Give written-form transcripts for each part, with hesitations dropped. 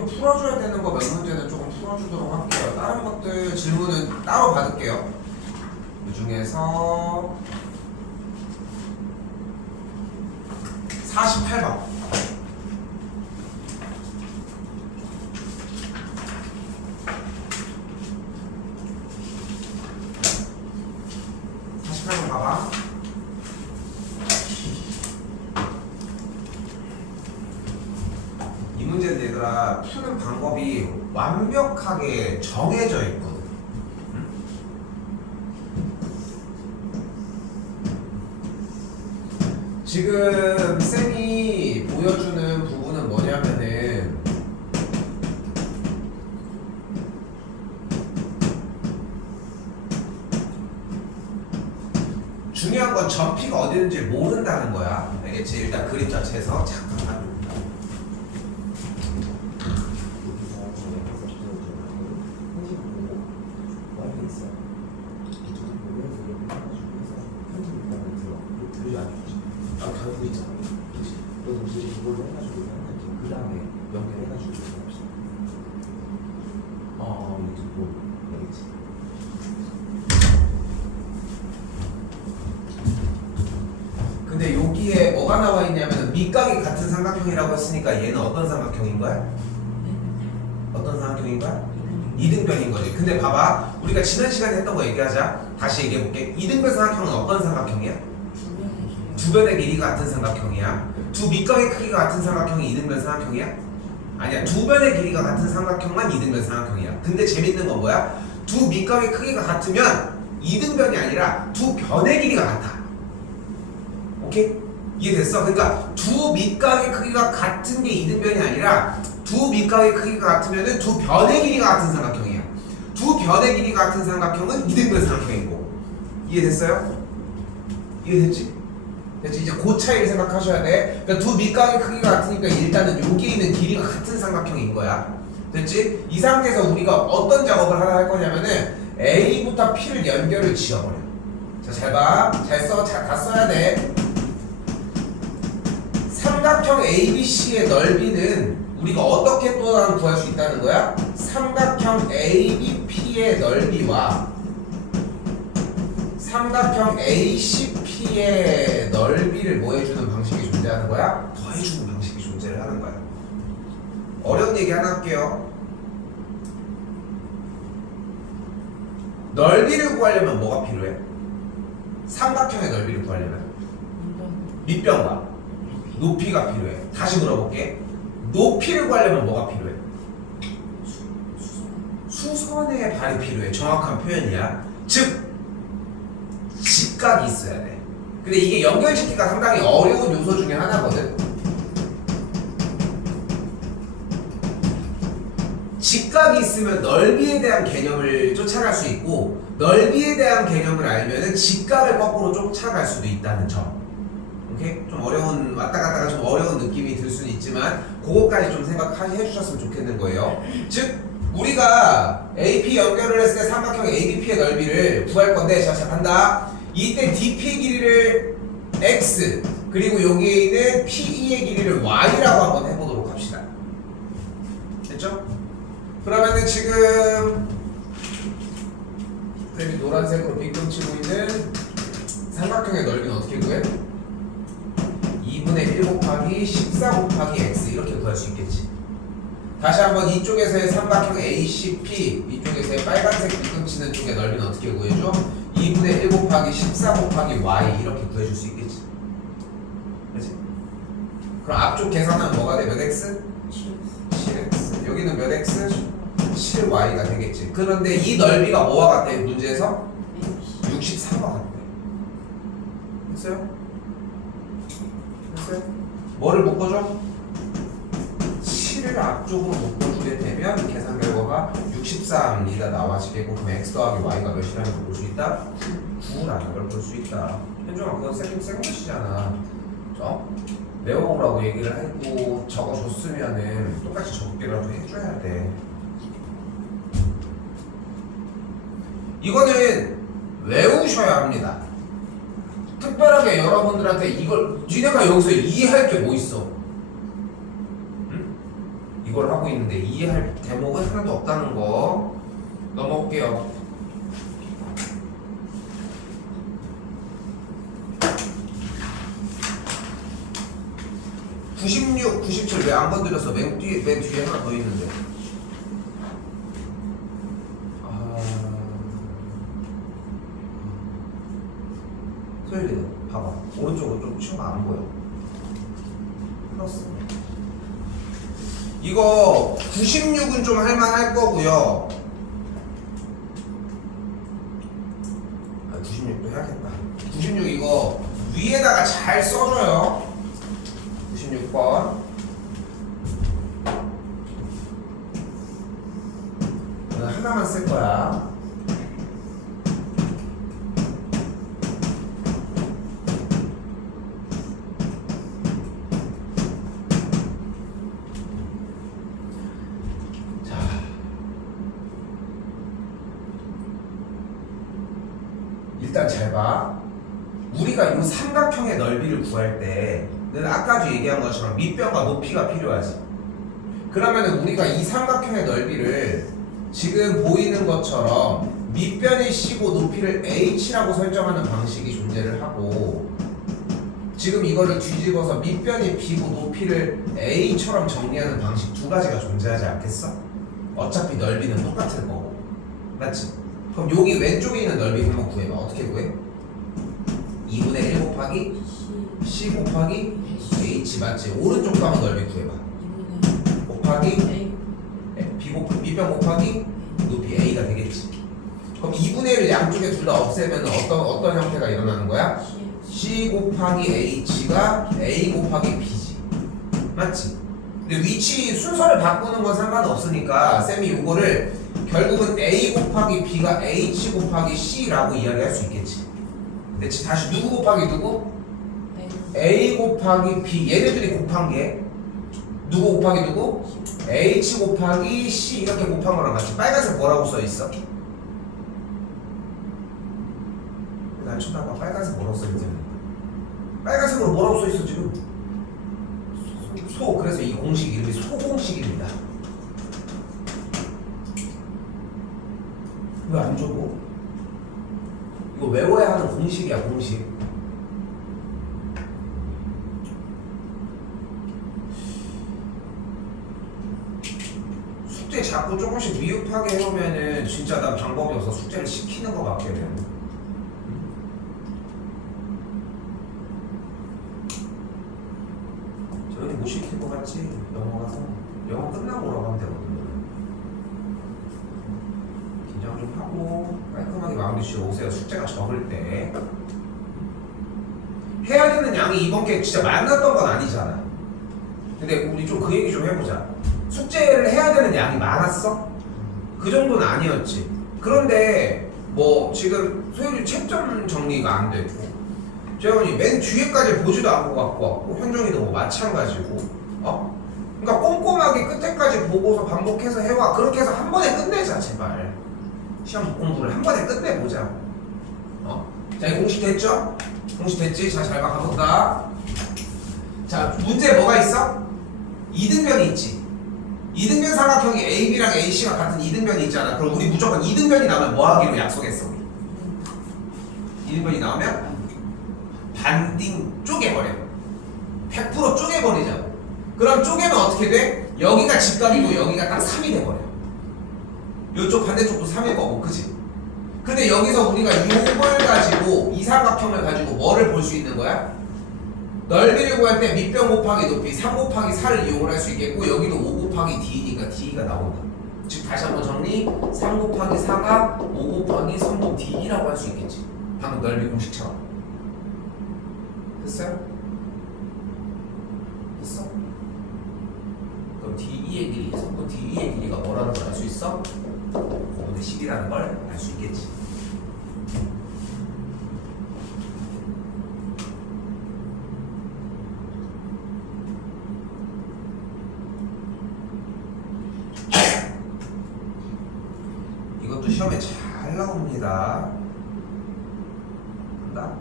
좀 풀어줘야 되는 거 몇 문제는 조금 풀어주도록 할게요. 다른 것들 질문은 따로 받을게요. 그 중에서 48번. 봐봐. 이 문제는 얘들아 푸는 방법이 완벽하게 정해져 있거든. 지금 쌤이 보여주는 부분은 뭐냐면은 중요한 건 전피가 어디 있는지 모른다는 거야. 알겠지? 일단 그림 자체에서 잠깐만. 결국 있잖아. 그치? 그래서 우리 이걸로 해가지고 그 다음에 연결해가지고 합시다. 이제 뭐 알겠지? 근데 여기에 뭐가 나와 있냐면 밑각이 같은 삼각형이라고 했으니까 얘는 어떤 삼각형인 거야? 어떤 삼각형인 거야? 이등변인 거지. 근데 봐봐, 우리가 지난 시간에 했던 거 얘기하자. 다시 얘기해 볼게. 이등변 삼각형은 어떤 삼각형이야? 두 변의 길이가 같은 삼각형이야. 두 밑각의 크기가 같은 삼각형이 이등변 삼각형이야? 아니야. 두 변의 길이가 같은 삼각형만 이등변 삼각형이야. 근데 재밌는 건 뭐야? 두 밑각의 크기가 같으면 이등변이 아니라 두 변의 길이가 같아. 오케이? 이해됐어? 그러니까 두 밑각의 크기가 같은 게 이등변이 아니라 두 밑각의 크기가 같으면 두 변의 길이가 같은 삼각형이야. 두 변의 길이가 같은 삼각형은 이등변 삼각형이고. 이해됐어요? 이해됐지? 그래서 이제 그 차이를 생각하셔야 돼. 그러니까 두 밑각의 크기가 같으니까 일단은 여기에 있는 길이가 같은 삼각형인 거야. 됐지? 이 상태에서 우리가 어떤 작업을 하나 할 거냐면은 A부터 P를 연결을 지어버려. 자, 잘 봐. 잘 써. 다 써야 돼. 삼각형 ABC의 넓이는 우리가 어떻게 또 구할 수 있다는 거야? 삼각형 ABP의 넓이와 삼각형 ACP의 넓이를 뭐 해주는 방식이 존재하는 거야? 더해주는 방식이 존재를 하는 거야. 어려운 얘기 하나 할게요. 넓이를 구하려면 뭐가 필요해? 삼각형의 넓이를 구하려면 밑변과 높이가 필요해. 다시 물어볼게. 높이를 구하려면 뭐가 필요해? 수선의 발이 필요해. 정확한 표현이야. 즉 직각이 있어야 돼. 근데 이게 연결짓기가 상당히 어려운 요소 중에 하나거든. 직각이 있으면 넓이에 대한 개념을 쫓아갈 수 있고 넓이에 대한 개념을 알면은 직각을 거꾸로 쫓아갈 수도 있다는 점. 오케이? 좀 어려운, 왔다 갔다가 좀 어려운 느낌이 들 수는 있지만 그거까지 좀 생각해 주셨으면 좋겠는 거예요. 즉 우리가 AP 연결을 했을 때 삼각형 ABP의 넓이를 구할 건데, 자, 간다. 이때 DP의 길이를 X 그리고 여기에 있는 PE의 길이를 Y라고 한번 해보도록 합시다. 됐죠? 그러면은 지금 그림이 노란색으로 빗금치고 있는 삼각형의 넓이는 어떻게 구해? 2분의 1 곱하기 14 곱하기 X 이렇게 구할 수 있겠지. 다시 한번 이쪽에서의 삼각형 ACP, 이쪽에서의 빨간색 빗금치는 쪽의 넓이는 어떻게 구해줘? 2분의 1 곱하기 14 곱하기 Y 이렇게 구해줄 수 있겠지. 그렇지? 그럼 앞쪽 계산하면 뭐가 돼? 몇 X? 7X. 여기는 몇 X? 7Y가 되겠지. 그런데 이 넓이가 뭐와 같대? 문제에서? 63과 같대. 됐어요? 됐어요? 뭐를 묶어줘? 7을 앞쪽으로 묶어주게 되면 계산 결과가 63이다 나와지겠고, 그럼 X 더하기 Y가 몇이라는 걸 볼 수 있다? 9라는 걸 볼 수 있다. 현종아, 그건 생 것이잖아. 외워오라고 얘기를 하고 적어줬으면은 똑같이 적기라도 해줘야 돼. 이거는 외우셔야 합니다. 특별하게 여러분들한테 이걸 니네가 여기서 이해할 게 뭐 있어? 응? 이걸 하고 있는데 이해할 대목은 하나도 없다는 거 넘어올게요. 96, 97 왜 안 건드렸어? 맨 뒤에 하나 더 있는데. 소율이 봐봐. 오른쪽으로 좀 치우면 안 보여. 플러스. 이거 96은 좀 할만할 거고요. 96도 해야겠다. 96 이거 위에다가 잘 써줘요. 96번. 하나만 쓸 거야. 일단 잘 봐. 우리가 이 삼각형의 넓이를 구할 때는 아까도 얘기한 것처럼 밑변과 높이가 필요하지. 그러면 우리가 이 삼각형의 넓이를 지금 보이는 것처럼 밑변이 C고 높이를 H라고 설정하는 방식이 존재를 하고, 지금 이거를 뒤집어서 밑변이 B고 높이를 A처럼 정리하는 방식 두 가지가 존재하지 않겠어? 어차피 넓이는 똑같을 거고. 맞지? 그럼 여기 왼쪽에 있는 넓이 한번 구해봐. 어떻게 구해? 2분의 1 곱하기 C 곱하기 H 맞지? 오른쪽도 한번 넓이 구해봐. 곱하기 밑변 곱하기 높이 A가 되겠지. 그럼 2분의 1을 양쪽에 둘 다 없애면 어떤 형태가 일어나는 거야? C 곱하기 H가 A 곱하기 B지. 맞지? 근데 위치 순서를 바꾸는 건 상관없으니까 쌤이 이거를 결국은 A 곱하기 B가 H 곱하기 C라고 이야기할 수 있겠지. 근데 다시 누구 곱하기 누구? A 곱하기 B. 얘네들이 곱한 게 누구 곱하기 누구? H 곱하기 C 이렇게 곱한 거랑 같이. 빨간색 뭐라고 써있어? 난 쳐다봐. 빨간색 뭐라고 써있지? 빨간색으로 뭐라고 써있어 지금? 그래서 이 공식 이름이 소공식입니다. 왜 안 줘고? 이거 외워야 하는 공식이야, 공식. 숙제 자꾸 조금씩 미흡하게 해오면은 진짜 난 방법이 없어. 숙제를 시키는 거밖에 돼. 저희 못 시킬 것 같지? 영어 가서 영어 끝나고 오라고 하면 되거든. 긴장 좀 하고 깔끔하게 마무리 지어 오세요. 숙제가 적을 때 해야 되는 양이 이번 게 진짜 많았던 건 아니잖아. 근데 우리 좀 그 얘기 좀 해보자. 숙제를 해야 되는 양이 많았어? 그 정도는 아니었지. 그런데 뭐 지금 소율이 채점 정리가 안 됐고, 재현이 맨 뒤에까지 보지도 않고 갖고 왔고, 현정이도 뭐 마찬가지고. 그러니까 꼼꼼하게 끝에까지 보고서 반복해서 해와. 그렇게 해서 한 번에 끝내자 제발. 시험 공부를 한 번에 끝내보자. 자, 이 공식 됐죠? 공식 됐지? 자, 잘 가볼까? 자, 문제 뭐가 있어? 이등변이 있지. 이등변 삼각형이 AB랑 AC가 같은 이등변이 있잖아. 그럼 우리 무조건 이등변이 나오면 뭐 하기로 약속했어? 이등변이 나오면 반띵 쪼개버려. 100% 쪼개버리자. 그럼 쪼개면 어떻게 돼? 여기가 직각이고 여기가 딱 3이 돼버려. 이쪽 반대쪽도 3일 거고, 그치? 근데 여기서 우리가 이걸 가지고, 이 삼각형을 가지고 뭐를 볼 수 있는 거야? 넓이를 구할 때 밑변 곱하기 높이 3 곱하기 4를 이용을 할 수 있겠고, 여기도 5 곱하기 D니까 D가 나온다. 즉 다시 한번 정리. 3 곱하기 4가 5 곱하기 3곱 D라고 할 수 있겠지. 방금 넓이 공식처럼. 됐어요? 됐어? 그럼 D2의 길이, 3곱 D2의 길이가 뭐라는 걸 알 수 있어? 5분의 10이라는 걸 알 수 있겠지. 이것도 시험에 잘 나옵니다. 한다.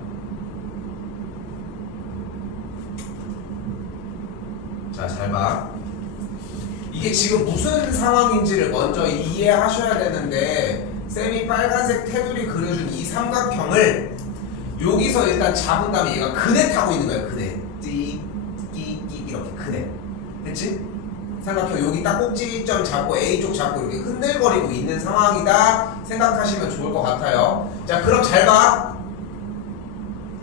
자, 잘 봐. 이게 지금 무슨 상황인지를 먼저 이해하셔야 되는데 쌤이 빨간색 테두리 그려준 이 삼각형을 여기서 일단 잡은 다음에 얘가 그네 타고 있는 거야. 그네 띠끼끼 이렇게 그네 됐지? 삼각형 여기 딱 꼭지점 잡고 A쪽 잡고 이렇게 흔들거리고 있는 상황이다 생각하시면 좋을 것 같아요. 자 그럼 잘 봐.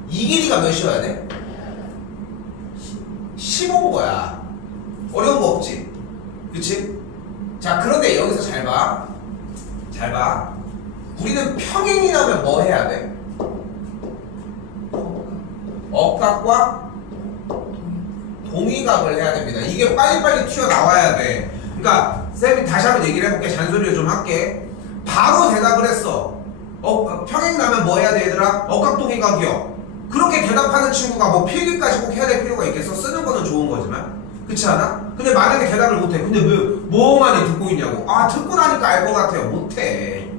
이 길이가 몇이어야 돼? 15인 거야. 어려운 거 없지? 그치? 자 그런데 여기서 잘 봐. 잘 봐. 우리는 평행이 나면 뭐 해야 돼? 억각과 동의각을 해야 됩니다. 이게 빨리빨리 튀어나와야 돼. 그러니까 쌤이 다시 한번 얘기를 해볼게. 잔소리를 좀 할게. 바로 대답을 했어. 평행 나면 뭐 해야 돼 얘들아? 억각동의각이요. 그렇게 대답하는 친구가 뭐 필기까지 꼭 해야 될 필요가 있겠어? 쓰는 거는 좋은 거지만 그렇지 않아? 근데 만약에 대답을 못해. 근데 왜 뭐만이 듣고 있냐고. 아 듣고 나니까 알 것 같아요. 못해.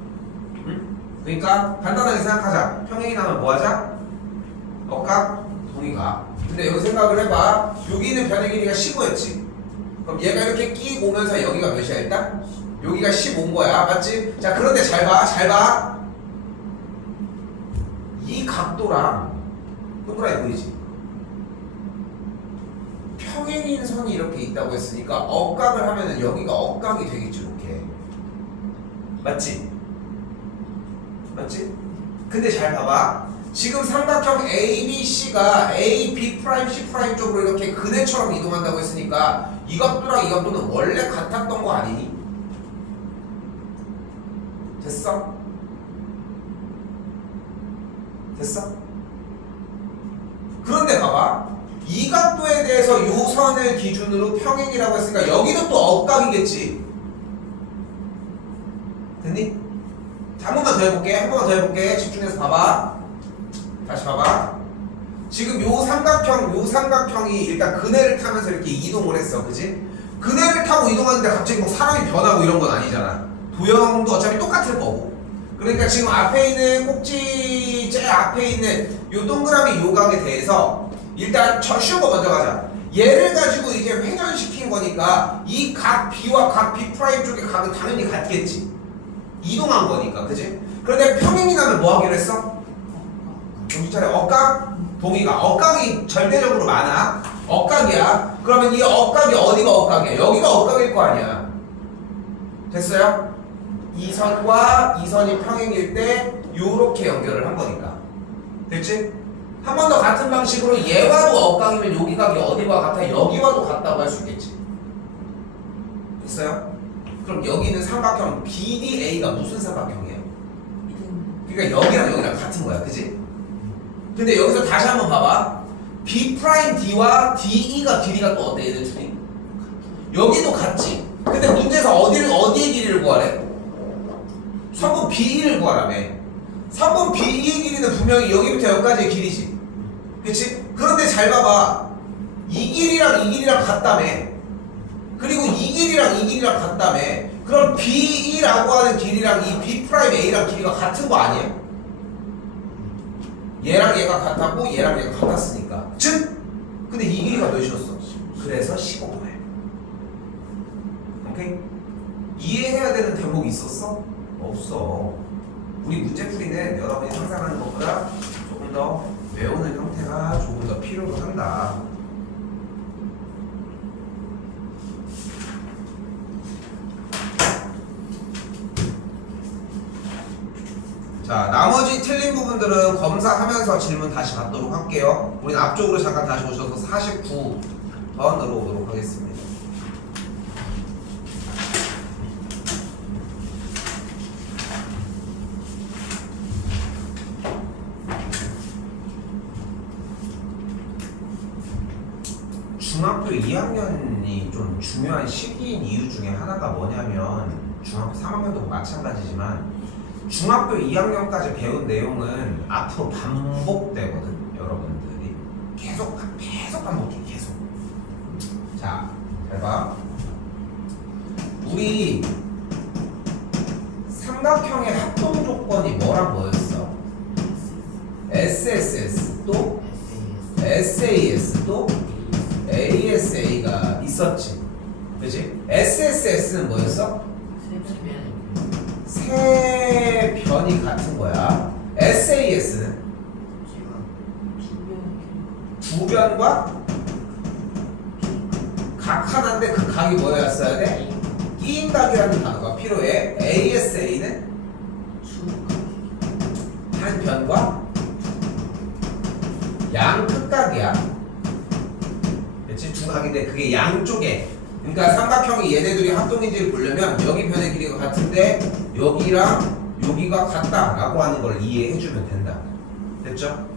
응? 그러니까 간단하게 생각하자. 평행이 나면 뭐 하자? 억각 동의각. 근데 여기 생각을 해봐. 여기 있는 변의 길이가 15였지. 그럼 얘가 이렇게 끼고 오면서 여기가 몇이야 일단? 여기가 15인 거야. 맞지? 자 그런데 잘 봐. 잘 봐. 이 각도랑 동그라미 보이지? 평행인 선이 이렇게 있다고 했으니까 억각을 하면은 여기가 억각이 되겠지 이렇게. 맞지? 맞지? 근데 잘 봐봐. 지금 삼각형 ABC가 A, B', C' 쪽으로 이렇게 그네처럼 이동한다고 했으니까 이 각도랑 이 각도는 원래 같았던 거 아니니? 됐어? 됐어? 그런데 봐봐. 이 각도에 대해서 요 선을 기준으로 평행이라고 했으니까 여기도 또 억각이겠지. 됐니? 자, 한 번만 더 해볼게. 한 번만 더 해볼게. 집중해서 봐봐. 다시 봐봐. 지금 요 삼각형이 일단 그네를 타면서 이렇게 이동을 했어. 그지? 그네를 타고 이동하는데 갑자기 뭐 사람이 변하고 이런 건 아니잖아. 도형도 어차피 똑같을 거고. 그러니까 지금 앞에 있는 꼭지 제일 앞에 있는 요 동그라미 요각에 대해서 일단 쉬운 거 먼저 가자. 얘를 가지고 이제 회전시킨 거니까 이 각 B와 각 B' 쪽의 각은 당연히 같겠지. 이동한 거니까. 그지? 그런데 평행이 나면 뭐 하기로 했어? 정신 차려. 억각? 동의각. 억각이 절대적으로 많아. 억각이야. 그러면 이 억각이 어디가 억각이야? 여기가 억각일 거 아니야. 됐어요? 이 선과 이 선이 평행일 때 요렇게 연결을 한 거니까. 됐지? 한 번 더 같은 방식으로 얘와도 억각이면 여기 각이 어디와 같아? 여기와도 같다고 할 수 있겠지. 됐어요? 그럼 여기 있는 삼각형 BDA가 무슨 삼각형이에요? 그러니까 여기랑 같은 거야. 그지? 근데 여기서 다시 한번 봐봐. B'D와 DE가 길이가 또 어때? 얘들 둘이? 여기도 같지? 근데 문제에서 어디의 길이를 구하래? 선분 BE를 구하라며. 선분 BE의 길이는 분명히 여기부터 여기까지의 길이지. 그치? 그런데 잘 봐봐. 이 길이랑 같다며. 그리고 이 길이랑 같다며. 그럼 BE라고 하는 길이랑 이 B'A랑 길이가 같은 거 아니야? 얘랑 얘가 같았고 얘랑 얘가 같았으니까. 즉! 근데 이 길이가 몇이었어? 그래서 15거야. 오케이? 이해해야 되는 대목이 있었어? 없어. 우리 문제풀이는 여러분이 상상하는 것보다 조금 더 외우는 형태가 조금 더 필요로 한다. 자, 나머지 틀린 부분들은 검사하면서 질문 다시 받도록 할게요. 우린 앞쪽으로 잠깐 다시 오셔서 49번으로 오도록 하겠습니다. 중학교 2학년이 좀 중요한 시기인 이유 중에 하나가 뭐냐면 중학교 3학년도 마찬가지지만 중학교 2학년까지 배운 내용은 앞으로 반복되거든. 여러분들이 계속 반복해. 계속. 자, 잘 봐. 우리 삼각형의 합동 조건이 뭐랑 뭐였어? SSS 또 SAS 또 ASA가 있었지. 그치? SSS는 뭐였어? 세 변이 같은 거야. SAS는 두 변과 각 하나인데 그 각이 뭐였어야 돼? 끼인각이라는 단어가 필요해. ASA는 한 변과 양 끝각이야. 그치? 두 각인데 그게 양쪽에, 그러니까 삼각형이 얘네들이 합동인지를 보려면 여기 변의 길이가 같은데 여기랑 여기가 같다라고 하는 걸 이해해주면 된다. 됐죠?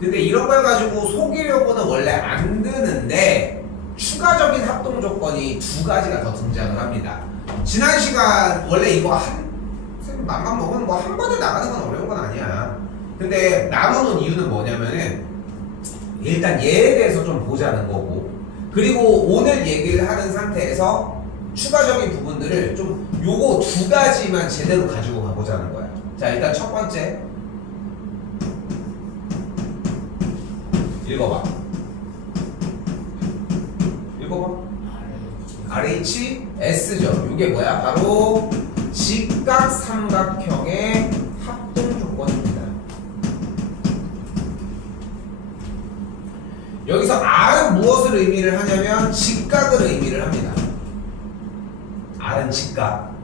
근데 이런 걸 가지고 속이려고는 원래 안 드는데 추가적인 합동 조건이 두 가지가 더 등장을 합니다. 지난 시간 원래 이거 맘만 먹으면 뭐 한 번에 나가는 건 어려운 건 아니야. 근데 나누는 이유는 뭐냐면은 일단 얘에 대해서 좀 보자는 거고, 그리고 오늘 얘기를 하는 상태에서 추가적인 부분들을 좀 요거 두 가지만 제대로 가지고 가보자는 거야. 자, 일단 첫 번째 읽어봐. RHS죠. 이게 뭐야? 바로 직각 삼각형의 합동 조건입니다. 여기서 R은 무엇을 의미를 하냐면 직각을 의미를 합니다. R은 직각.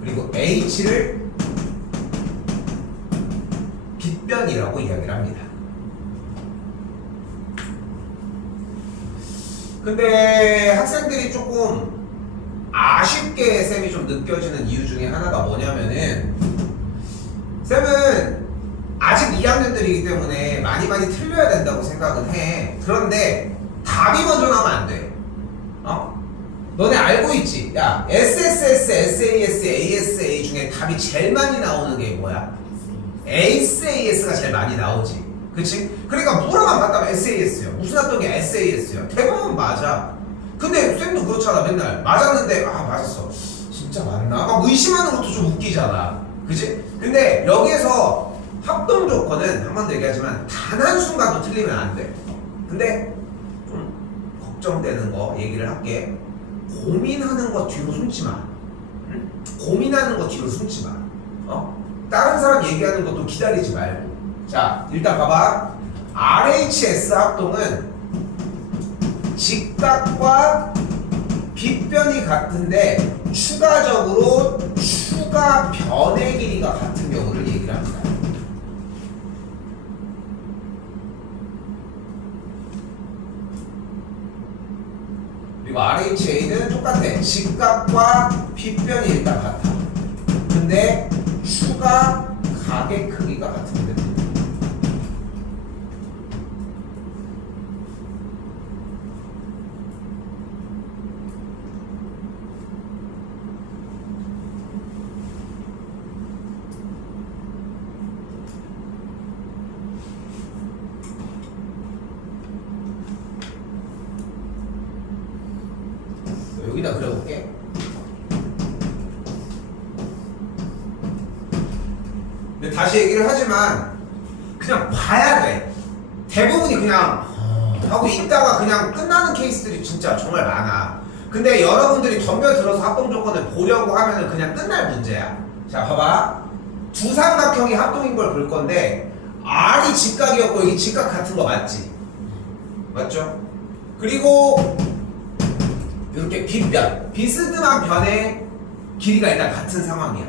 그리고 H를 빗변이라고 이야기를 합니다. 근데 학생들이 조금 아쉽게 쌤이 좀 느껴지는 이유 중에 하나가 뭐냐면은, 쌤은 아직 2학년들이기 때문에 많이 틀려야 된다고 생각은 해. 그런데 답이 먼저 나오면 안 돼. 너네 알고 있지? 야, SSS, SAS, ASA 중에 답이 제일 많이 나오는 게 뭐야? ASAS가 제일 많이 나오지. 그치? 그러니까 물어만 봤다면 SAS요. 무슨 합동이 SAS요. 대부분 맞아. 근데 쌤도 그렇잖아. 맨날 맞았는데 맞았어. 진짜 맞나? 막 의심하는 것도 좀 웃기잖아. 그치? 근데 여기에서 합동 조건은 한 번 더 얘기하지만 단 한순간도 틀리면 안 돼. 근데 좀 걱정되는 거 얘기를 할게. 고민하는 거 뒤로 숨지 마. 응? 고민하는 거 뒤로 숨지 마. 다른 사람 얘기하는 것도 기다리지 말고. 자, 일단 봐봐. RHS 합동은 직각과 빗변이 같은데 추가적으로 추가 변의 길이가 같은 경우를 얘기를 합니다. 그리고 RHA는 똑같아. 직각과 빗변이 일단 같아. 근데 추가 각의 크기가 같으면 됩니다. 여기다 그려볼게. 근데 다시 얘기를 하지만 그냥 봐야 돼. 대부분이 그냥 하고 있다가 그냥 끝나는 케이스들이 진짜 정말 많아. 근데 여러분들이 덤벼 들어서 합동 조건을 보려고 하면은 그냥 끝날 문제야. 자, 봐봐. 두 삼각형이 합동인 걸 볼 건데 R이 직각이었고 여기 직각 같은 거 맞지? 맞죠? 그리고 이렇게 빗변, 비스듬한 변의 길이가 일단 같은 상황이야.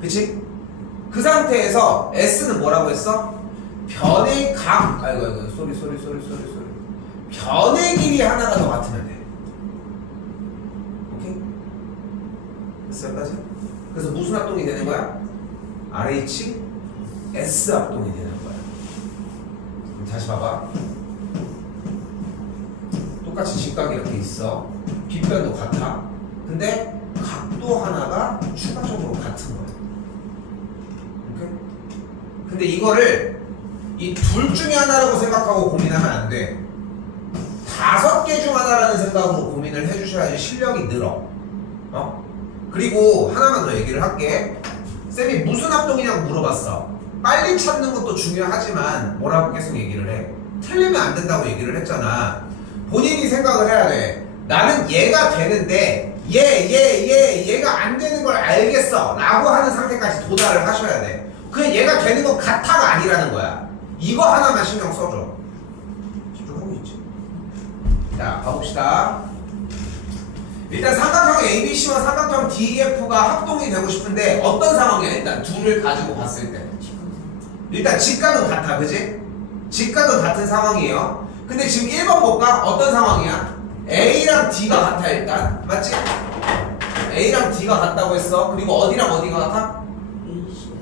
그치? 그 상태에서 S는 뭐라고 했어? 변의 각, 소리. 변의 길이 하나가 더 같으면 돼. 오케이? 됐어, 여기까지? 그래서 무슨 합동이 되는 거야? RH, S 합동이 되는 거야. 그럼 다시 봐봐. 똑같이 직각이 이렇게 있어. 빗변도 같아. 근데 각도 하나가 추가적으로 같은 거야. 오케이? 근데 이거를 이 둘 중에 하나라고 생각하고 고민하면 안 돼. 5개 중 하나라는 생각으로 고민을 해주셔야지 실력이 늘어. 그리고 하나만 더 얘기를 할게. 쌤이 무슨 합동이냐고 물어봤어. 빨리 찾는 것도 중요하지만 뭐라고 계속 얘기를 해. 틀리면 안 된다고 얘기를 했잖아. 본인이 생각을 해야 돼. 나는 얘가 되는데 얘가 안 되는 걸 알겠어 라고 하는 상태까지 도달을 하셔야 돼. 그냥 얘가 되는 건 같아가 아니라는 거야. 이거 하나만 신경 써줘. 집중하고 있지. 자, 가봅시다. 일단 삼각형 ABC와 삼각형 DEF가 합동이 되고 싶은데 어떤 상황이야? 일단 둘을 가지고 봤을 때 일단 직각은 같아, 그지? 직각은 같은 상황이에요. 근데 지금 1번 볼까? 어떤 상황이야? A랑 D가 같아. 일단 맞지? A랑 D가 같다고 했어. 그리고 어디랑 어디가 같아?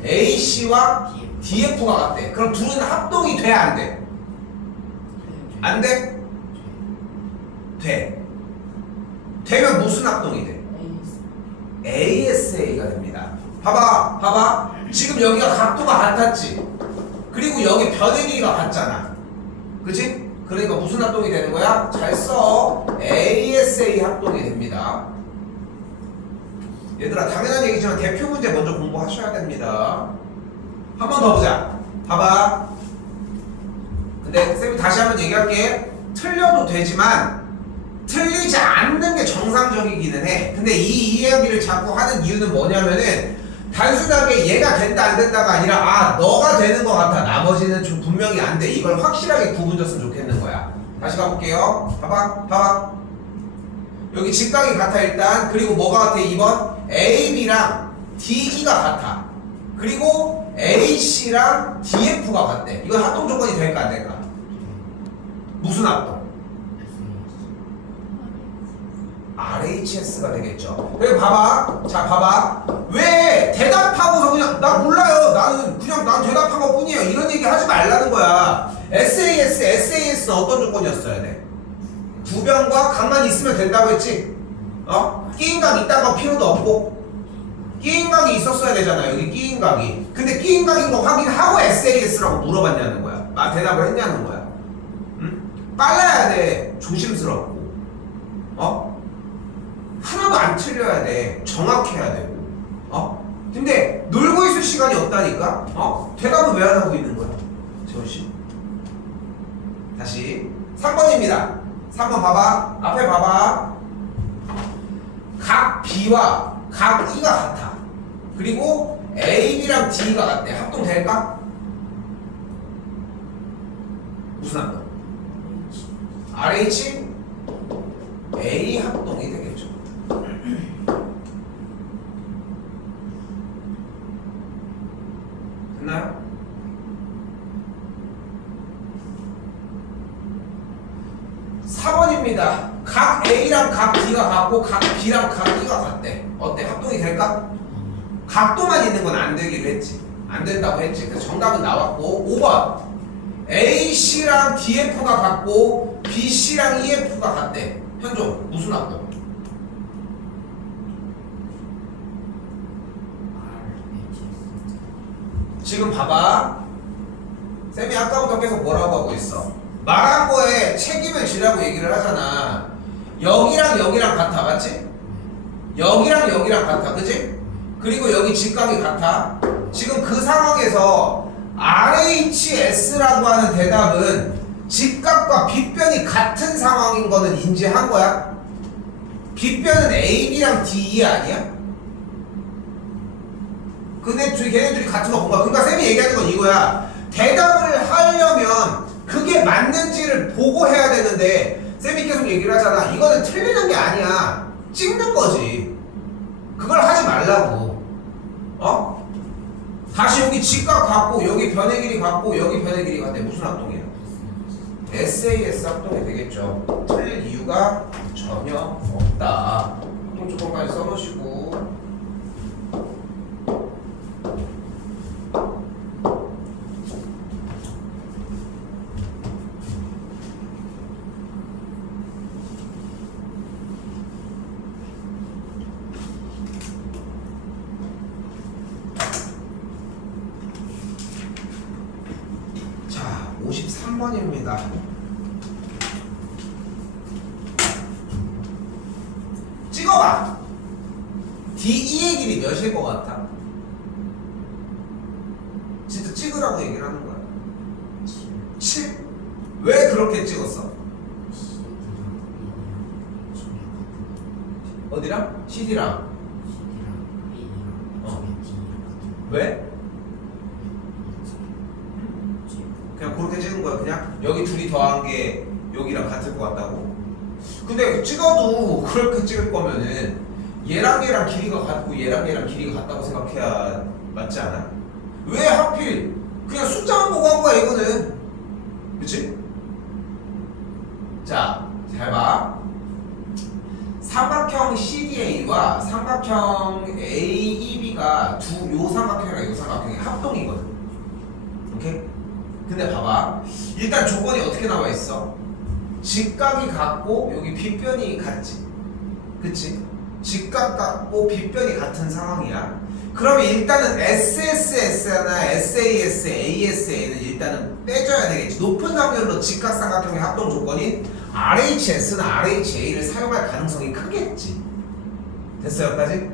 AC와 DF가 같대. 그럼 둘은 합동이 돼? 안 돼? 안 돼? 돼. 되면 무슨 합동이 돼? ASA가 됩니다. 봐봐. 지금 여기가 각도가 같았지? 그리고 여기 변의 길이가 같잖아. 그치? 그러니까 무슨 합동이 되는 거야? 잘 써. ASA 합동이 됩니다. 얘들아, 당연한 얘기지만 대표 문제 먼저 공부하셔야 됩니다. 한 번 더 보자. 봐봐. 근데 쌤이 다시 한번 얘기할게. 틀려도 되지만 틀리지 않는 게 정상적이기는 해. 근데 이 이야기를 자꾸 하는 이유는 뭐냐면은 단순하게 얘가 된다 안 된다가 아니라 아 너가 되는 것 같아 나머지는 좀 분명히 안 돼 이걸 확실하게 구분졌으면 좋겠는 거야. 다시 가볼게요. 봐봐. 여기 직각이 같아 일단. 그리고 뭐가 같아? 2번 AB랑 DE가 같아. 그리고 AC랑 DF가 같대. 이건 합동 조건이 될까 안 될까? 무슨 합동? RHS가 되겠죠. 그리고 봐봐. 자, 봐봐. 왜 대답하고서 그냥 나 몰라요. 난 대답한 것 뿐이에요. 이런 얘기 하지 말라는 거야. SAS는 어떤 조건이었어야 돼? 부변과 각만 있으면 된다고 했지? 끼인각 있다가 필요도 없고 끼인각이 있었어야 되잖아. 여기 끼인각이. 근데 끼인각인 거 확인하고 SAS라고 물어봤냐는 거야. 대답을 했냐는 거야. 응? 빨라야 돼. 조심스럽고. 하나도 안 틀려야 돼. 정확해야 되고. 근데 놀고 있을 시간이 없다니까? 대답은 왜 안 하고 있는 거야? 재원씨. 다시 3번입니다. 3번 봐봐. 앞에 봐봐. 각 B와 각 E가 같아. 그리고 AB랑 D가 같대. 합동 될까? 무슨 합동? RH? A 합동이 되겠죠. 됐나요? 각 A랑 각 D가 같고 각 B랑 각 E가 같대. 어때? 합동이 될까? 각도만 있는 건 안 되기로 했지. 안 된다고 했지. 그래서 정답은 나왔고 5번 AC랑 DF가 같고 BC랑 EF가 같대. 현종 무슨 합동? 지금 봐봐. 쌤이 아까부터 계속 뭐라고 하고 있어? 말한 거에 책임을 지라고 얘기를 하잖아. 여기랑 여기랑 같아. 맞지? 여기랑 여기랑 같아. 그치? 그리고 여기 직각이 같아. 지금 그 상황에서 RHS라고 하는 대답은 직각과 빗변이 같은 상황인 거는 인지한 거야? 빗변은 AB랑 DE 아니야? 근데 걔네들이 같은 거 본 거야. 그러니까 쌤이 얘기하는 건 이거야. 대답을 하려면 그게 맞는지를 보고 해야 되는데 쌤이 계속 얘기를 하잖아. 이거는 틀리는 게 아니야. 찍는 거지. 그걸 하지 말라고. 다시 여기 직각 같고 여기 변의 길이 같고 여기 변의 길이 같대. 무슨 합동이야? SAS 합동이 되겠죠. 틀릴 이유가 전혀 없다. 합동 조건까지 써놓으시고 자, 53번입니다. 찍어봐. DE의 길이 몇일 것 같아? 진짜 찍으라고 얘기를 하는 거야. 7. 왜 그렇게 찍었어? 어디랑? 어디랑? CD랑. 왜? 그냥 그렇게 찍은 거야. 그냥 여기 둘이 더한 게 여기랑 같을 것 같다고. 근데 찍어도 그렇게 찍을 거면은 얘랑 얘랑 길이가 같고 얘랑 얘랑 길이가 같다고 생각해야 맞지 않아? 왜 하필 그냥 숫자만 보고 한 거야 이거는. 그치? 자, 잘 봐. 삼각형 CDA와 삼각형 AEB가 요 삼각형이랑 요 삼각형의 합동이거든. 오케이? 근데 봐봐. 일단 조건이 어떻게 나와 있어? 직각이 같고 여기 빗변이 같지. 그치? 직각 같고 빗변이 같은 상황이야. 그러면 일단은 SSS나 SAS, ASA는 일단은 빼줘야 되겠지. 높은 확률로 직각삼각형의 합동 조건인 RHS나 RHA를 사용할 가능성이 크겠지. 됐어 여기까지?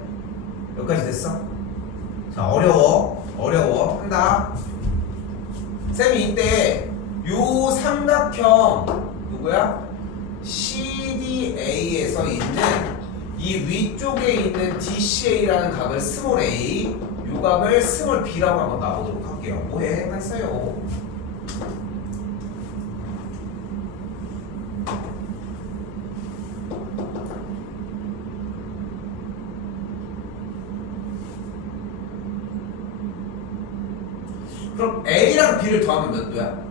여기까지 됐어? 자, 어려워 한다. 쌤이 이때 요 삼각형 누구야? CDA에서 있는 이 위쪽에 있는 DCA라는 각을 스몰 a, 요 각을 스몰 b라고 한번 놔보도록 할게요. 뭐해? 했어요. 그럼 a랑 b를 더하면 몇 도야?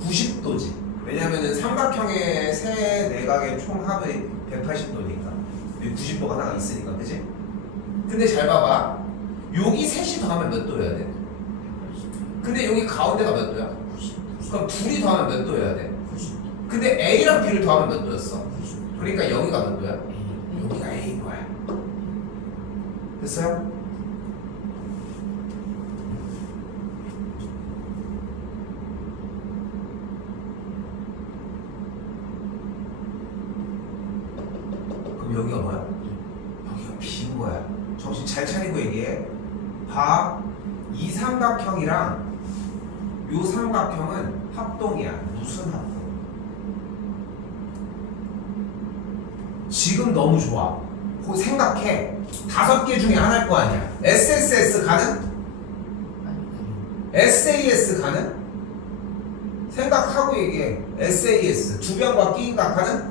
90도지. 왜냐면은 삼각형의 세 내각의 총합의 180도니까 90도가 하나가 있으니까. 그치? 근데 잘 봐봐. 여기 셋이 더하면 몇 도여야 돼? 근데 여기 가운데가 몇 도야? 그럼 둘이 더하면 몇 도여야 돼? 근데 A랑 B를 더하면 몇 도였어? 그러니까 여기가 몇 도야? 여기가 A인 거야. 됐어요? 여기가 뭐야? 여기가 B인 거야. 정신 잘 차리고 얘기해. 봐. 이 삼각형이랑 요 삼각형은 합동이야. 무슨 합동? 지금 너무 좋아. 생각해. 5개 중에 하나일 거 아니야. SSS 가능? SAS 가능? 생각하고 얘기해. SAS 두 변과 끼인 각 가능?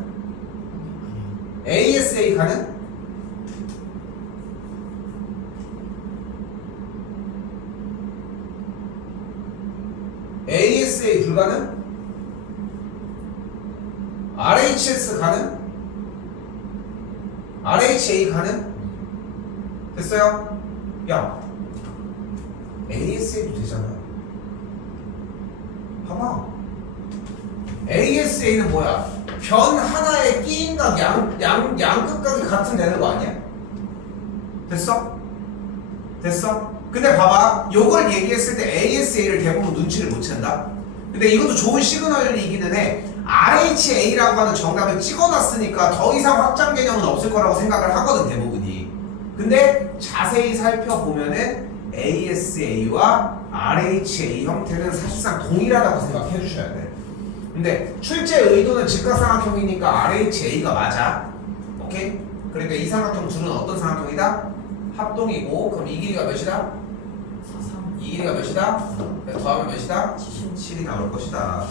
ASA 가능? ASA 불가능? RHS 가능? RHA 가능? 됐어요? 야, ASA도 되잖아. 봐봐. ASA는 뭐야? 변 하나에 끼인 각 양끝각이 같은 되는 거 아니야? 됐어? 됐어? 근데 봐봐. 요걸 얘기했을 때 ASA를 대부분 눈치를 못 챈다. 근데 이것도 좋은 시그널이기는 해. RHA라고 하는 정답을 찍어놨으니까 더 이상 확장 개념은 없을 거라고 생각을 하거든 대부분이. 근데 자세히 살펴보면은 ASA와 RHA 형태는 사실상 동일하다고 생각해 주셔야 돼. 근데 출제 의도는 직각삼각형이니까 RHA가 맞아. 오케이? 그러니까 이 삼각형 둘은 어떤 삼각형이다? 합동이고. 그럼 이 길이가 몇이다? 43. 이 길이가 몇이다? 더하면 몇이다? 7이 나올 것이다.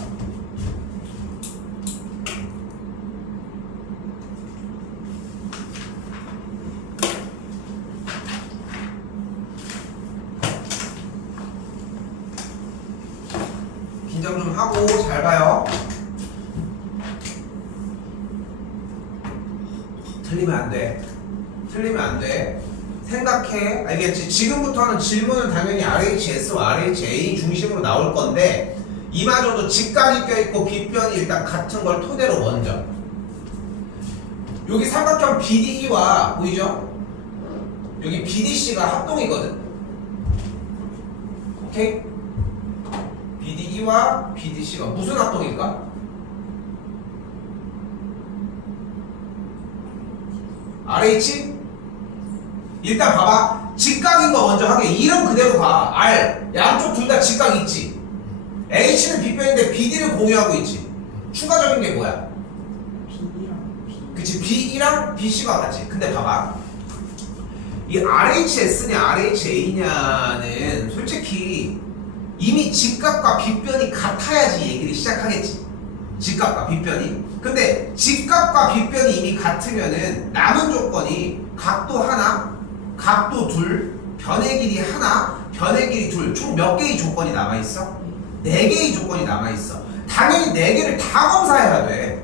긴장 좀 하고 잘 봐요. 틀리면 안 돼. 틀리면 안 돼. 생각해. 알겠지? 지금부터는 질문은 당연히 RHS와 RHA 중심으로 나올 건데 이마저도 직각이 껴있고 빗변이 일단 같은 걸 토대로 먼저. 여기 삼각형 BDE와 보이죠? 여기 BDC가 합동이거든. 오케이? BDE와 BDC가 무슨 합동일까? RH? 일단 봐봐. 직각인 거 먼저 하게. 이름 그대로 봐. R. 양쪽 둘 다 직각 있지. H는 빗변인데 BD를 공유하고 있지. 추가적인 게 뭐야? B랑 B. 그치? BE랑 BC가 같지. 근데 봐봐. 이 RHS냐 RHA냐는 솔직히 이미 직각과 빗변이 같아야지 얘기를 시작하겠지. 직각과 빗변이. 근데 직각과 빗변이 이미 같으면은 남은 조건이 각도 하나, 각도 둘, 변의 길이 하나, 변의 길이 둘, 총 몇 개의 조건이 남아있어? 4개의 조건이 남아있어. 당연히 4개를 다 검사해야 돼.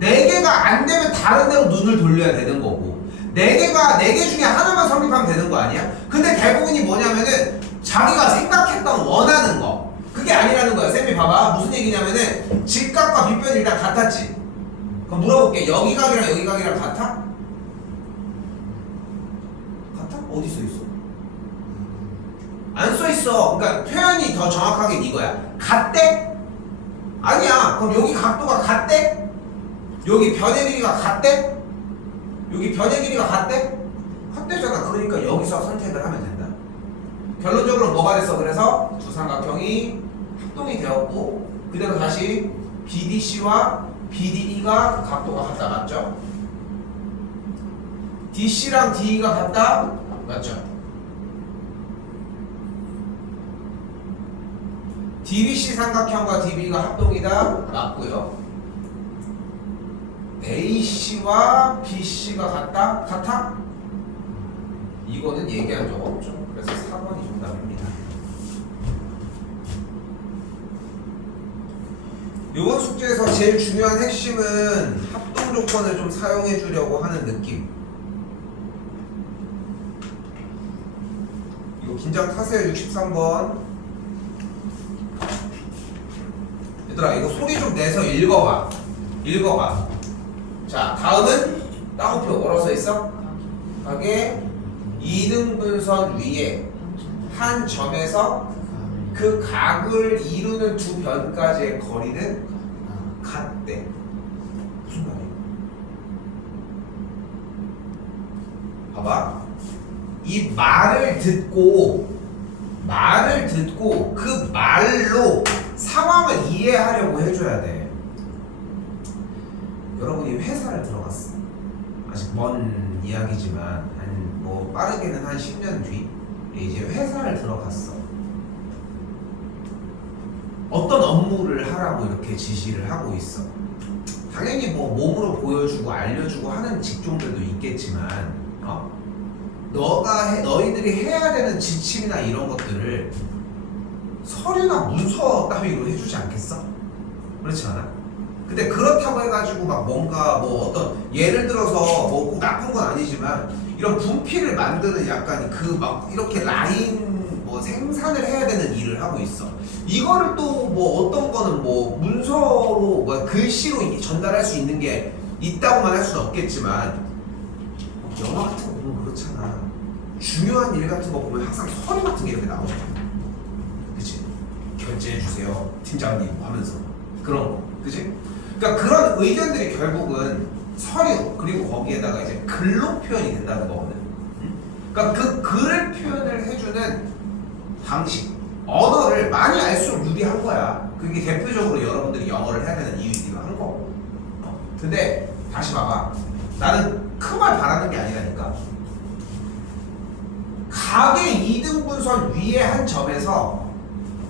4개가 안 되면 다른 데로 눈을 돌려야 되는 거고, 4개 중에 하나만 성립하면 되는 거 아니야? 근데 대부분이 뭐냐면은 자기가 생각했던 원하는 거, 그게 아니라는 거야. 쌤이 봐봐. 무슨 얘기냐면은 직각과 빗변이 일단 같았지. 그럼 물어볼게. 여기 각이랑 여기 각이랑 같아? 같아? 어디 써있어? 안 써있어. 그러니까 표현이 더 정확하게 이거야. 같대? 아니야. 그럼 여기 각도가 같대? 여기 변의 길이가 같대? 여기 변의 길이가 같대? 같대잖아. 그러니까 여기서 선택을 하면 된다. 결론적으로 뭐가 됐어? 그래서 두 삼각형이 합동이 되었고, 그대로 다시 BDC와 BDE가 각도가 같다. 맞죠? DC랑 DE가 같다. 맞죠? DBC 삼각형과 DB가 합동이다. 맞고요. AC와 BC가 같다? 같아? 이거는 얘기한 적 없죠. 그래서 4번이 정답입니다. 이번 숙제에서 제일 중요한 핵심은 합동 조건을 좀 사용해 주려고 하는 느낌. 이거 긴장 타세요. 63번. 얘들아, 이거 소리 좀 내서 읽어봐. 읽어봐. 자, 다음은 따옴표 뭐라고 써있어? 각의 이등분선 위에 한 점에서 그 각을 이루는 두 변까지의 거리는 같대. 무슨 말이야? 봐봐. 이 말을 듣고 그 말로 상황을 이해하려고 해줘야 돼. 여러분이 회사를 들어갔어. 아직 먼 이야기지만 뭐 빠르게는 한 10년 뒤 이제 회사를 들어갔어. 어떤 업무를 하라고 이렇게 지시를 하고 있어. 당연히 뭐 몸으로 보여주고 알려주고 하는 직종들도 있겠지만, 너희들이 해야 되는 지침이나 이런 것들을 서류나 문서 따위로 해주지 않겠어? 그렇지 않아? 근데 그렇다고 해가지고 막 뭔가 뭐 어떤 예를 들어서 뭐 꼭 나쁜 건 아니지만 이런 분필을 만드는 약간 그 막 이렇게 라인 뭐 생산을 해야 되는 일을 하고 있어. 이거를 또 뭐 어떤 거는 뭐 문서로 뭐 글씨로 전달할 수 있는 게 있다고만 할 수는 없겠지만, 영화 같은 거 보면 그렇잖아. 중요한 일 같은 거 보면 항상 서류 같은 게 이렇게 나오잖아. 그치? 결제해주세요 팀장님 하면서 그런 거. 그치? 그러니까 그런 의견들이 결국은 서류, 그리고 거기에다가 이제 글로 표현이 된다는 거거든. 그러니까 그 글을 표현을 해주는 방식, 언어를 많이 알수록 유리한 거야. 그게 대표적으로 여러분들이 영어를 해야 되는 이유이기도 한 거고. 근데 다시 봐봐. 나는 큰 말 바라는 게 아니라니까. 각의 이등분선 위에 한 점에서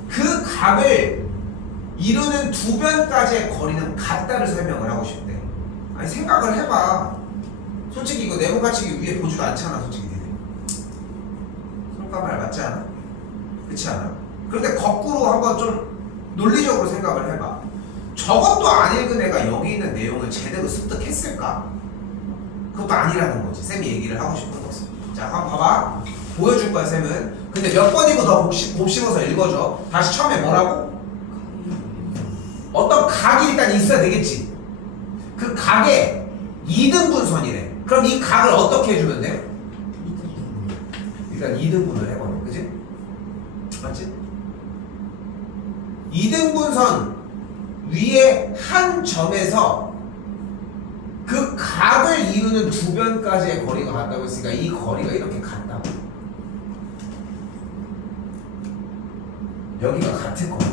그 각을 이루는 두 변까지의 거리는 같다를 설명을 하고 싶대. 아니 생각을 해봐. 솔직히 이거 네모 갖추기 위에 보지도 않잖아. 솔직히 니네 손가락 맞지 않아? 그렇지 않아? 그런데 거꾸로 한번 좀 논리적으로 생각을 해봐. 저것도 안 읽은 애가 여기 있는 내용을 제대로 습득했을까? 그것도 아니라는 거지. 쌤이 얘기를 하고 싶은 거지. 자, 한번 봐봐. 보여줄 거야 쌤은. 근데 몇 번이고 더 곱씹어서 읽어줘. 다시 처음에 뭐라고? 어떤 각이 일단 있어야 되겠지. 그 각의 이등분선이래. 그럼 이 각을 어떻게 해주면 돼? 일단 이등분을 해버려. 그치? 맞지? 이등분선 위에 한 점에서 그 각을 이루는 두 변까지의 거리가 같다고 했으니까 이 거리가 이렇게 같다고. 여기가 같을 거야.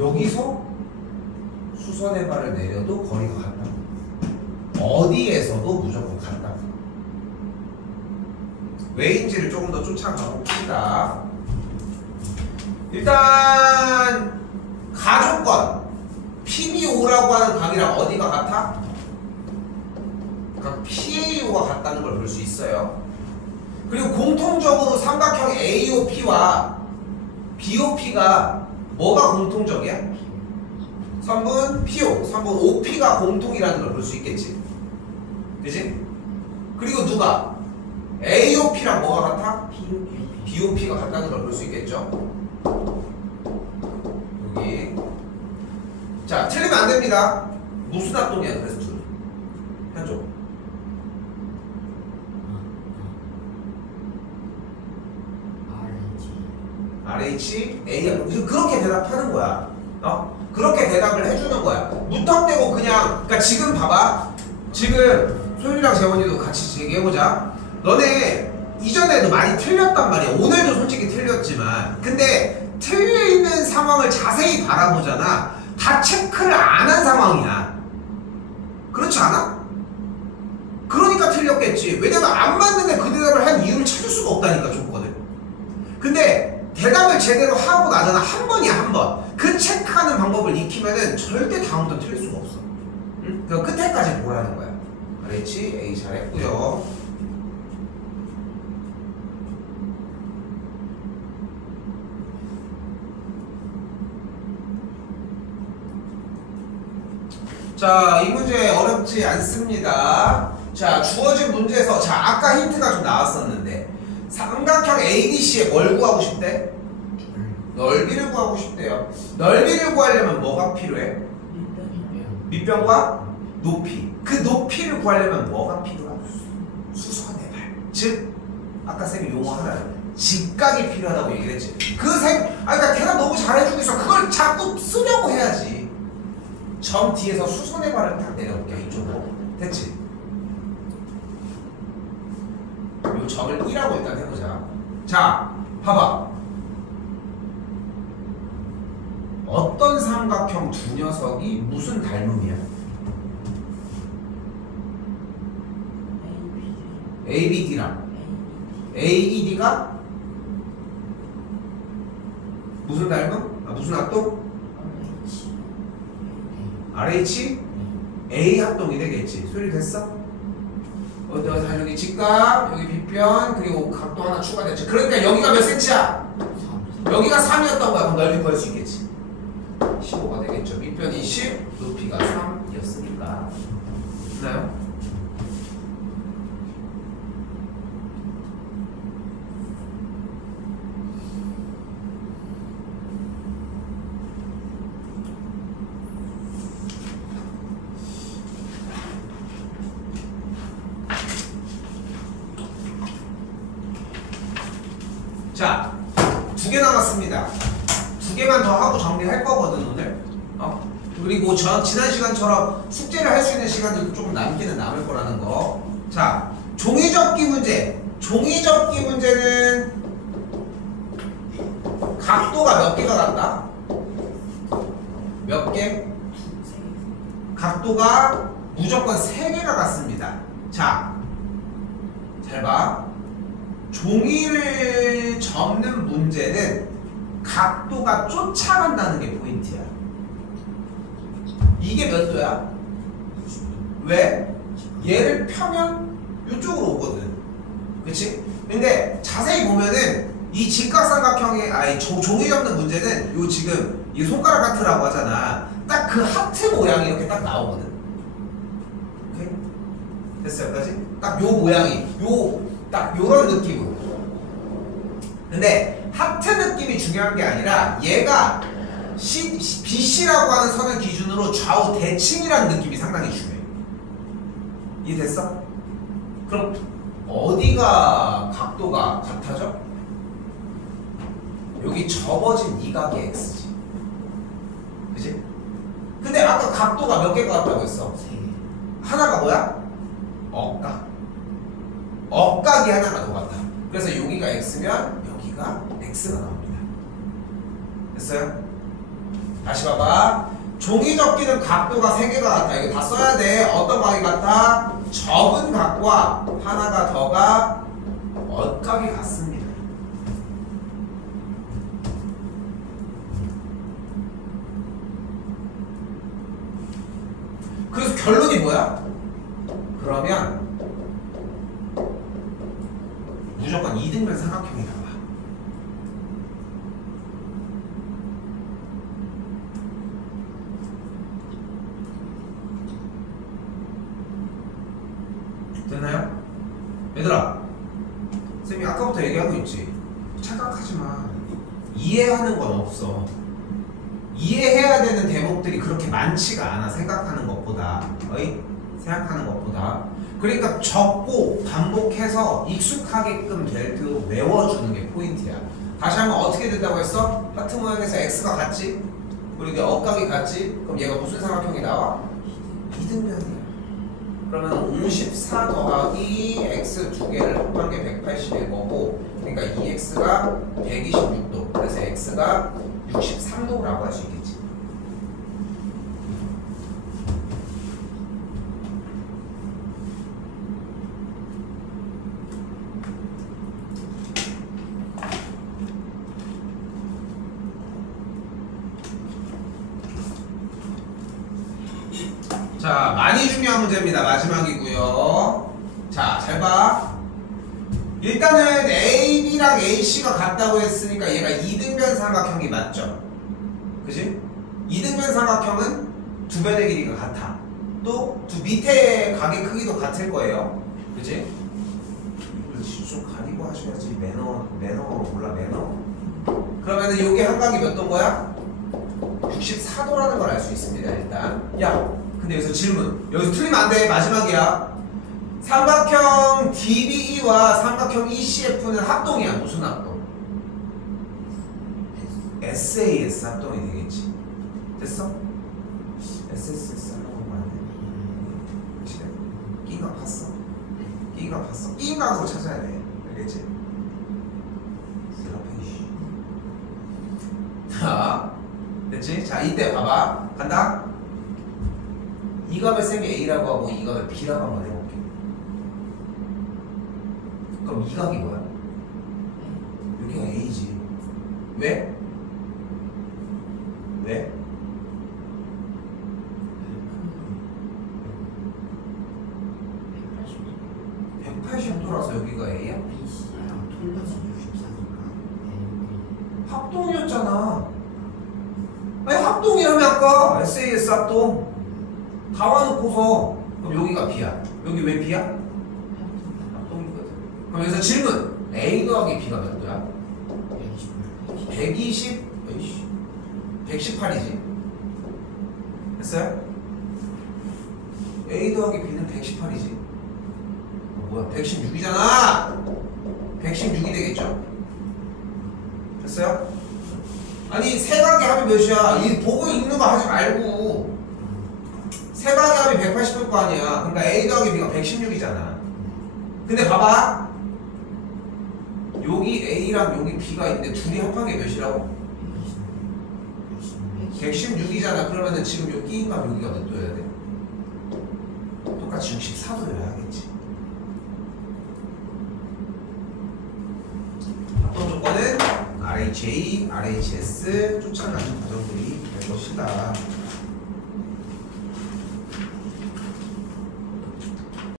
여기서 수선의 발을 내려도 거리가 같다. 어디에서도 무조건 같다. 왜인지를 조금 더 쫓아가 봅시다. 일단 가족권 PBO라고 하는 각이랑 어디가 같아? 각 PAO가 같다는 걸 볼 수 있어요. 그리고 공통적으로 삼각형 AOP와 BOP가 뭐가 공통적이야? 선분 PO, 선분 OP가 공통이라는 걸 볼 수 있겠지. 그치? 그리고 누가? AOP랑 뭐가 같아? BOP가 같다는 걸 볼 수 있겠죠. 여기. 자, 틀리면 안 됩니다. 무슨 합동이야, 그래서 둘. 한쪽. RH, A. 그렇게 대답하는 거야. 그렇게 대답을 해주는 거야. 무턱대고 그냥, 그러니까 지금 봐봐. 지금 소윤이랑 재원이도 같이 얘기해보자. 너네 이전에도 많이 틀렸단 말이야. 오늘도 솔직히 틀렸지만. 근데 틀리는 상황을 자세히 바라보잖아. 다 체크를 안 한 상황이야. 그렇지 않아? 그러니까 틀렸겠지. 왜냐면 안 맞는데 그 대답을 한 이유를 찾을 수가 없다니까, 조건을. 근데 대답을 제대로 하고 나잖아. 한 번이야, 한 번. 그 체크하는 방법을 익히면은 절대 다음부터 틀릴 수가 없어. 응? 그 끝에까지 보라는 거야. 그렇지? A 잘했고요. 자, 이 문제 어렵지 않습니다. 자, 주어진 문제에서, 자, 아까 힌트가 좀 나왔었는데, 삼각형 ADC에 뭘 구하고 싶대? 넓이를 구하고 싶대요. 넓이를 구하려면 뭐가 필요해? 밑변과 높이. 그 높이를 구하려면 뭐가 필요하고? 수선의 발. 즉, 아까 쌤이 용어 하나, 직각이 필요하다고 얘기를 했지. 그러니까 대답 너무 잘해주고 있어. 그걸 자꾸 쓰려고 해야지. 점 뒤에서 수선의 발을 딱 내려볼게. 이쪽으로. 됐지? 요 점을 2라고 일단 해보자. 자, 봐봐. 어떤 삼각형 두 녀석이 무슨 닮음이야? ABD랑 AED가 무슨 닮음? 무슨 합동? RH? A 합동이 되겠지. 소리 됐어? 여기 직각, 여기 빗변, 그리고 각도 하나 추가됐지. 그러니까 여기가 몇 센치야? 여기가 3이었던 거야. 그럼 넓이 구할 수 있겠지. 15가 되겠죠. 밑변이 10, 높이가 3이었으니까. 됐나요? 자, 2개 남았습니다. 2개만 더 하고 정리할 거거든, 오늘. 그리고 지난 시간처럼 숙제를 할 수 있는 시간들도 조금 남기는 남을 거라는 거. 자, 종이접기 문제. 종이접기 문제는 각도가 몇 개가 같다? 몇 개? 각도가 무조건 3개가 같습니다. 자, 잘 봐. 종이를 접는 문제는 각도가 쫓아간다는 게 포인트야. 이게 몇 도야? 왜? 얘를 펴면 이쪽으로 오거든. 그치? 근데 자세히 보면은 이 직각삼각형의 종이 접는 문제는 요 지금 이 손가락 하트라고 하잖아. 딱 그 하트 모양이 이렇게 딱 나오거든. 오케이? 됐어요? 여기까지? 딱 요 모양이 딱 요런 느낌으로. 근데 하트 느낌이 중요한 게 아니라 얘가 BC라고 하는 선을 기준으로 좌우 대칭이라는 느낌이 상당히 중요해. 이해됐어? 그럼 어디가 각도가 같아져? 여기 접어진 이 각이 X지. 그치? 근데 아까 각도가 몇 개가 같다고 했어? 3개. 하나가 뭐야? 억각. 억각이 하나가 더 같아. 그래서 여기가 X면 여기가 X가 나옵니다. 됐어요? 다시 봐봐. 종이 접기는 각도가 3개가 같아. 이거 다 써야 돼. 어떤 각이 같아? 접은 각과 하나가 더가 엇각이 같습니다. 그래서 결론이 뭐야? 그러면 무조건 이등변 삼각형이 나와. 됐나요? 얘들아, 쌤이 아까부터 얘기하고 있지. 착각하지 마. 이해하는 건 없어. 이해해야 되는 대목들이 그렇게 많지가 않아. 생각하는 것보다. 어이? 생각하는 것보다. 그러니까 적고 반복해서 익숙하게끔 되도록 외워주는 게 포인트야. 다시 한번 어떻게 된다고 했어? 하트 모양에서 x가 같지? 그리고 이게 억각이 같지? 그럼 얘가 무슨 삼각형이 나와? 이등변이야. 그러면 54 더하기 x 두 개를 합한 게 180일 거고, 그러니까 2x가 126도. 그래서 x가 63도라고 할 수 있겠지. 자, 많이 중요한 문제입니다. 마지막이고요. 자, 잘 봐. 일단은 AB랑 AC가 같다고 했으니까 얘가 이등변 삼각형이 맞죠? 그지? 이등변 삼각형은 두 변의 길이가 같아. 또 두 밑에 각의 크기도 같을 거예요. 그지? 이걸 좀 가리고 하셔야지. 매너 몰라, 매너? 그러면은 요게 한 각이 몇 도인 거야? 64도라는 걸 알 수 있습니다. 일단. 야, 근데 여기서 질문. 여기서 틀리면 안 돼. 마지막이야. 삼각형 DBE와 삼각형 ECF는 합동이야. 무슨 합동? SAS 합동이 되겠지. 됐어? SSS 하려고 하면 안 돼. 끼가 봤어? 끼가 봤어? 끼각으로 찾아야 돼. 알겠지? 자, 됐지? 자, 이때 봐봐. 간다? 이 값을 쌤이 A라고 하고 이 값을 B라고 한번 해볼게. 그럼 이 각이 뭐야? 여기가 A지. 왜? 왜? 180도라서 여기가 A야? 합동이었잖아. 아니 합동이라며 아까 SAS 합동 다 와놓고서. 그럼 여기가 B야. 여기 왜 B야? 합동이거든. 그럼 여기서 질문. A 더하기 B가 몇 도야? 120 118이지. 됐어요? A 더하기 B는 118이지. 뭐야? 116이잖아. 116이 되겠죠? 됐어요? 아니 세각의 합이 몇이야? 이 보고 읽는 거 하지 말고 세각의 합이 180일 거 아니야. 그러니까 A 더하기 B가 116이잖아. 근데 봐봐. 여기 A랑 여기 B가 있는데 둘이 합한 게 몇이라고? 116이잖아. 그러면은 지금 여기가 여기가 몇 도여야 돼? 똑같이 64도여야 하겠지. 합동 조건은 RHA, RHS 쫓아가는 과정들이 될 것이다.